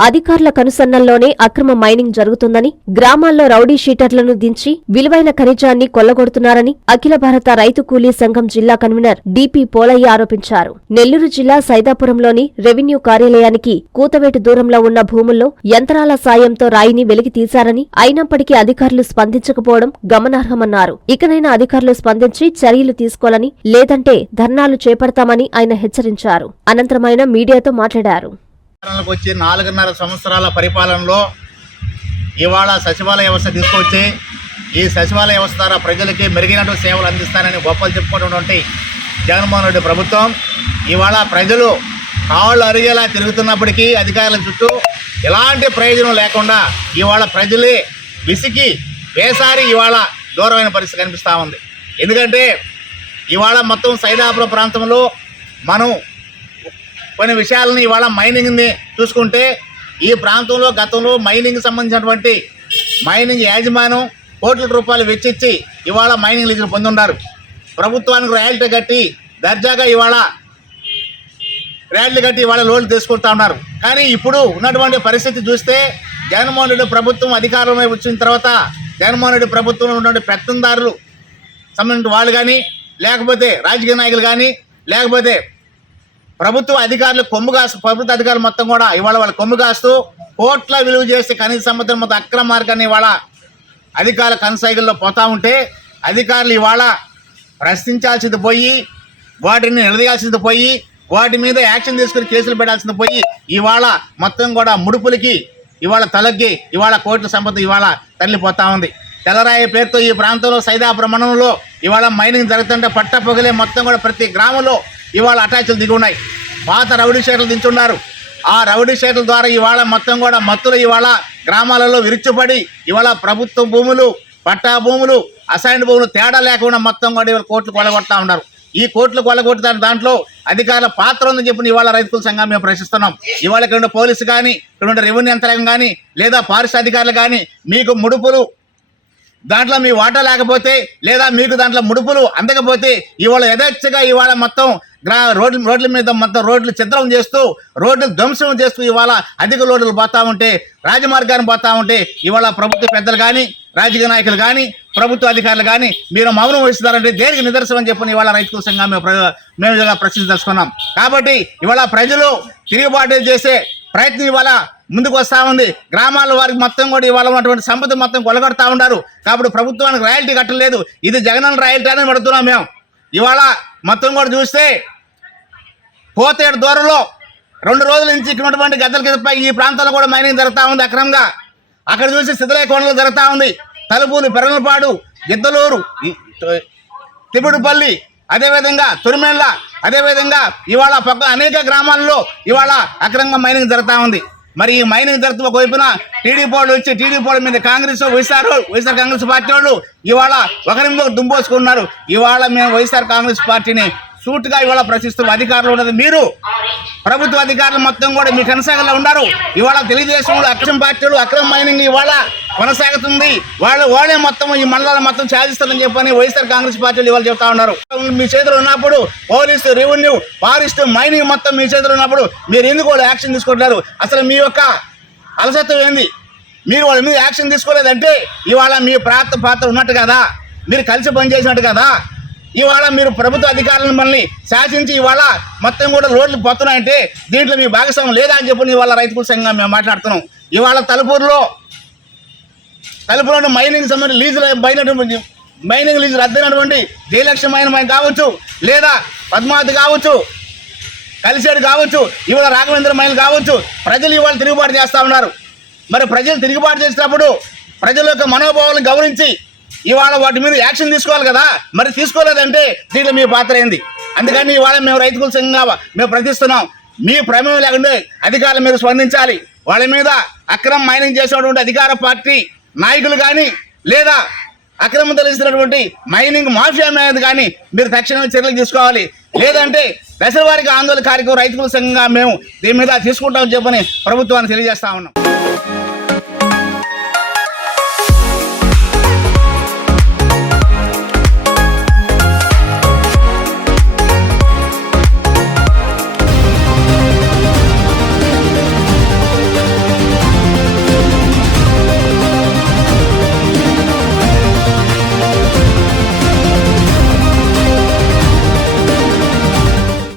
అధికారుల కనుసన్నల్లోనే అక్రమ మైనింగ్ జరుగుతుందని గ్రామాల్లో రౌడీ షీటర్లను దించి విలువైన ఖనిజాన్ని కొల్లగొడుతున్నారని అఖిల భారత రైతు కూలీ సంఘం జిల్లా కన్వీనర్ డిపి పోలయ్య ఆరోపించారు. నెల్లూరు జిల్లా సైదాపురంలోని రెవెన్యూ కార్యాలయానికి కూతవేటు దూరంలో ఉన్న భూముల్లో యంత్రాల సాయంతో రాయిని వెలికి తీశారని అయినప్పటికీ అధికారులు స్పందించకపోవడం గమనార్హమన్నారు. ఇకనైనా అధికారులు స్పందించి చర్యలు తీసుకోవాలని లేదంటే ధర్నాలు చేపడతామని ఆయన హెచ్చరించారు. అనంతరం ఆయన మీడియాతో మాట్లాడారు. పరిపాలనకు వచ్చి నాలుగున్నర సంవత్సరాల పరిపాలనలో ఇవాళ సచివాలయ వ్యవస్థ తీసుకొచ్చి ఈ సచివాలయ వ్యవస్థ ద్వారా ప్రజలకి మెరుగైనటువంటి సేవలు అందిస్తానని గొప్పలు చెప్పుకున్నటువంటి జగన్మోహన్ రెడ్డి ప్రభుత్వం ఇవాళ ప్రజలు కాళ్ళు అరిగేలా తిరుగుతున్నప్పటికీ అధికారుల చుట్టూ ఎలాంటి ప్రయోజనం లేకుండా ఇవాళ ప్రజలే విసికి వేసారి ఇవాళ దూరమైన పరిస్థితి కనిపిస్తూ ఉంది. ఎందుకంటే ఇవాళ మొత్తం సైదాపురం ప్రాంతంలో మనం కొన్ని విషయాలని ఇవాళ మైనింగ్ని చూసుకుంటే ఈ ప్రాంతంలో గతంలో మైనింగ్ సంబంధించినటువంటి మైనింగ్ యాజమాన్యం కోట్ల రూపాయలు వెచ్చిచ్చి ఇవాళ మైనింగ్ లీజులు పొందున్నారు ప్రభుత్వానికి రాయల్టీ కట్టి దర్జాగా ఇవాళ రాయల్టీ కట్టి ఇవాళ లోన్లు తీసుకుంటా ఉన్నారు. కానీ ఇప్పుడు ఉన్నటువంటి పరిస్థితి చూస్తే జగన్మోహన్ రెడ్డి ప్రభుత్వం అధికారంలో వచ్చిన తర్వాత జగన్మోహన్ రెడ్డి ప్రభుత్వంలో ఉన్నటువంటి పెత్తందారులు సంబంధించిన వాళ్ళు కానీ లేకపోతే రాజకీయ నాయకులు కానీ లేకపోతే ప్రభుత్వ అధికారులు కొమ్ము కాస్తూ ప్రభుత్వ అధికారులు మొత్తం కూడా ఇవాళ వాళ్ళు కొమ్ము కాస్తూ కోట్ల విలువ చేసి కనీస సముద్రం మొత్తం అక్రమ మార్గాన్ని ఇవాళ అధికారుల కనసాగిల్లో పోతా ఉంటే అధికారులు ఇవాళ ప్రశ్నించాల్సింది పోయి వాటిని నిలదీయాల్సింది పోయి వాటి మీద యాక్షన్ తీసుకుని కేసులు పెట్టాల్సింది పోయి ఇవాళ మొత్తం కూడా ముడుపులకి ఇవాళ తలగ్గి ఇవాళ కోట్ల సంపద ఇవాళ తల్లిపోతా ఉంది. తెల్లరాయి పేరుతో ఈ ప్రాంతంలో సైదాపురం మండలంలో ఇవాళ మైనింగ్ జరుగుతుంటే పట్టపొగలే మొత్తం కూడా ప్రతి గ్రామంలో ఇవాళ అటాచ్లు దిగి ఉన్నాయి పాత రౌడీ షేర్లు దించున్నారు. ఆ రౌడీ షేట్ల ద్వారా ఇవాళ మొత్తం కూడా మత్తులు ఇవాళ గ్రామాలలో విరుచుపడి ఇవాళ ప్రభుత్వ భూములు పట్టా భూములు అసైన్ భూములు తేడా లేకుండా మొత్తం కూడా ఇవాళ కోట్లు కొలగొడతా ఉన్నారు. ఈ కోట్లు కొలగొట్టిన దాంట్లో అధికారుల పాత్ర ఉందని చెప్పి ఇవాళ రైతుల సంఘం మేము ప్రశ్నిస్తున్నాం. ఇవాళ ఇక్కడ పోలీసు కానీ ఇక్కడ రెవెన్యూ యంత్రాంగం కానీ లేదా పారిశుద్ధ అధికారులు కానీ మీకు ముడుపులు దాంట్లో మీ వాటా లేకపోతే లేదా మీకు దాంట్లో ముడుపులు అందకపోతే ఇవాళ యథేచ్ఛగా ఇవాళ మొత్తం గ్రా రోడ్ల రోడ్ల మీద మొత్తం రోడ్లు చిత్రం చేస్తూ రోడ్లు ధ్వంసం చేస్తూ ఇవాళ అధిక రోడ్లు పోతా ఉంటే రాజమార్గాన్ని పోతా ఉంటే ఇవాళ ప్రభుత్వ పెద్దలు కానీ రాజకీయ నాయకులు కానీ ప్రభుత్వ అధికారులు కానీ మీరు మౌనం వహిస్తున్నారంటే దేనికి నిదర్శనం అని చెప్పని ఇవాళ రైతుల సంఘం మేము ప్ర- మేము ఇలా ప్రశ్నించదలుచుకున్నాం. కాబట్టి ఇవాళ ప్రజలు తిరుగుబాటు చేసే ప్రయత్నం ఇవాళ ముందుకు వస్తూ ఉంది. గ్రామాల వారికి మొత్తం కూడా ఇవాళ ఉన్నటువంటి సంపద మొత్తం కొలగొడతా ఉన్నారు. కాబట్టి ప్రభుత్వానికి రాయల్టీ కట్టలేదు. ఇది జగనన్న రాయల్టీ అని పెడుతున్నాం మేము. ఇవాళ మొత్తం కూడా చూస్తే పోతేడు దూరంలో రెండు రోజుల నుంచి ఇక్కడ ఉన్నటువంటి గద్దల కిందపై ఈ ప్రాంతాల్లో కూడా మైనింగ్ జరుగుతూ ఉంది అక్రమంగా. అక్కడ చూసి సిద్ధలయ కోణంలో జరుగుతూ ఉంది. తలుపులు పెరలపాడు గిద్దలూరు తిబుడుపల్లి అదేవిధంగా తురిమెళ్ళ అదేవిధంగా ఇవాళ పక్క అనేక గ్రామాల్లో ఇవాళ అక్రమంగా మైనింగ్ జరుగుతూ ఉంది. మరి ఈ మైనింగ్ జరుగుతూ ఒకవైపున టీడీపీ వాళ్ళు వచ్చి టీడీపీ వాళ్ళ మీద Congress YSR YSR Congress party వాళ్ళు ఇవాళ ఒకరి మీద దుంపోసుకున్నారు ఇవాళ మేము వైఎస్ఆర్ కాంగ్రెస్ పార్టీని సూటుగా ఇవాళ ప్రశ్నిస్తూ అధికారులు ఉన్నది మీరు. ప్రభుత్వ అధికారులు మొత్తం కూడా మీ కొనసాగలో ఉన్నారు. ఇవాళ తెలుగుదేశంలో అక్రమ పార్టీలు అక్రమ మైనింగ్ ఇవాళ కొనసాగుతుంది. వాళ్ళు వాళ్ళే మొత్తం ఈ మండలాలు మొత్తం సాధిస్తారని చెప్పని వైఎస్ఆర్ కాంగ్రెస్ పార్టీలు ఇవాళ చెప్తా ఉన్నారు. మీ చేతిలో ఉన్నప్పుడు పోలీసు రెవెన్యూ ఫారెస్ట్ మైనింగ్ మొత్తం మీ చేతిలో ఉన్నప్పుడు మీరు ఎందుకు వాళ్ళు యాక్షన్ తీసుకుంటున్నారు అసలు మీ యొక్క అలసత్వం ఏంది? మీరు వాళ్ళ మీద యాక్షన్ తీసుకోలేదంటే ఇవాళ మీ ప్రాంత పాత్ర ఉన్నట్టు కదా. మీరు కలిసి పనిచేసినట్టు కదా. ఇవాళ మీరు ప్రభుత్వ అధికారులను మనల్ని శాసించి ఇవాళ మొత్తం కూడా రోడ్లు పోతున్నాయంటే దీంట్లో మీ భాగస్వామ్యం లేదా అని చెప్పి ఇవాళ రైతు సంఘంగా మేము మాట్లాడుతున్నాం. ఇవాళ తలుపూరులో తలుపులో మైనింగ్ సంబంధించి లీజులు బయటటువంటి మైనింగ్ లీజులు రద్దయినటువంటి జయలక్ష్మి మైన మైన్ కావచ్చు లేదా పద్మావతి కావచ్చు కలిసేడు కావచ్చు ఇవాళ రాఘవేంద్ర మైలు కావచ్చు ప్రజలు ఇవాళ తిరుగుబాటు చేస్తూ ఉన్నారు. మరి ప్రజలు తిరుగుబాటు చేసినప్పుడు ప్రజల యొక్క మనోభావాలను గౌరవించి ఇవాళ వాటి మీద యాక్షన్ తీసుకోవాలి కదా. మరి తీసుకోలేదంటే దీంట్లో మీ పాత్ర ఏంది? అందుకని ఇవాళ మేము రైతుకుల సంఘంగా మేము ప్రతిస్తున్నాం. మీ ప్రమేయం లేకుండా అధికారుల మీద స్పందించాలి. వాళ్ళ మీద అక్రమ మైనింగ్ చేసినటువంటి అధికార పార్టీ నాయకులు కానీ లేదా అక్రమం తెలిసినటువంటి మైనింగ్ మాఫియా మీద కానీ మీరు తక్షణమే చర్యలు తీసుకోవాలి. లేదంటే దశల వారికి ఆందోళన కార్యక్రమం రైతుల సంఘంగా మేము దీని మీద తీసుకుంటామని చెప్పని ప్రభుత్వాన్ని తెలియజేస్తా ఉన్నాం.